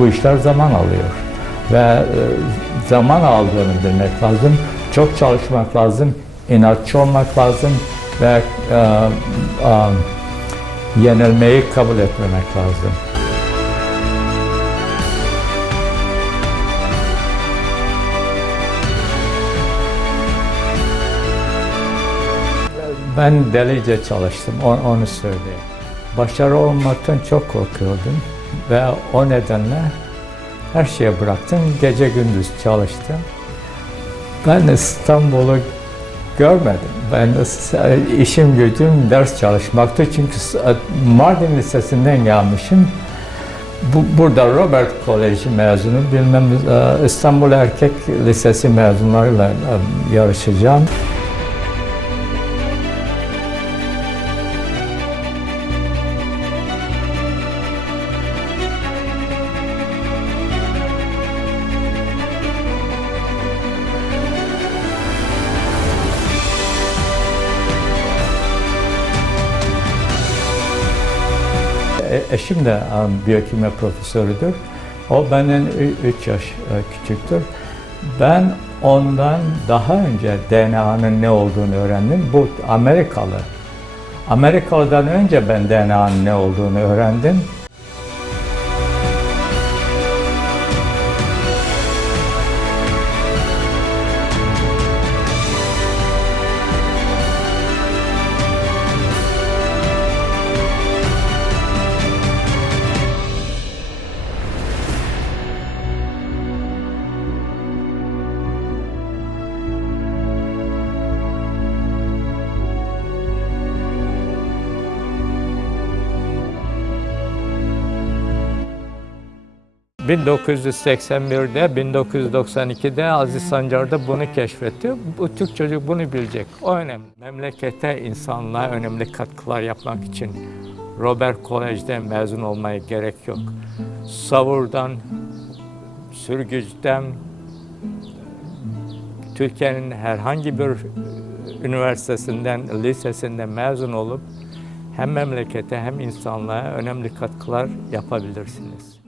bu işler zaman alıyor. Ve e, zaman aldığını bilmek lazım. Çok çalışmak lazım, inatçı olmak lazım ve e, e, yenilmeyi kabul etmemek lazım. Ben delice çalıştım, on- onu söyleyeyim. Başarı olmaktan çok korkuyordum ve o nedenle her şeyi bıraktım, gece gündüz çalıştım. Ben İstanbul'u görmedim. Ben işim gücüm ders çalışmaktı çünkü Mardin Lisesi'nden gelmişim. Bu, burada Robert Koleji mezunu, bilmem e, İstanbul Erkek Lisesi mezunlarıyla e, yarışacağım. Eşim de biyokimya profesörüdür. O benden 3 yaş e, küçüktür. Ben ondan daha önce DNA'nın ne olduğunu öğrendim. Bu Amerikalı. Amerikalı'dan önce ben DNA'nın ne olduğunu öğrendim. ...1981'de, 1992'de Aziz Sancar da bunu keşfetti. Bu Türk çocuk bunu bilecek. O önemli. Memlekete, insanlığa önemli katkılar yapmak için Robert Kolej'den mezun olmaya gerek yok. Savur'dan, Sürgüc'ten, Türkiye'nin herhangi bir üniversitesinden, lisesinden mezun olup hem memlekete hem insanlığa önemli katkılar yapabilirsiniz.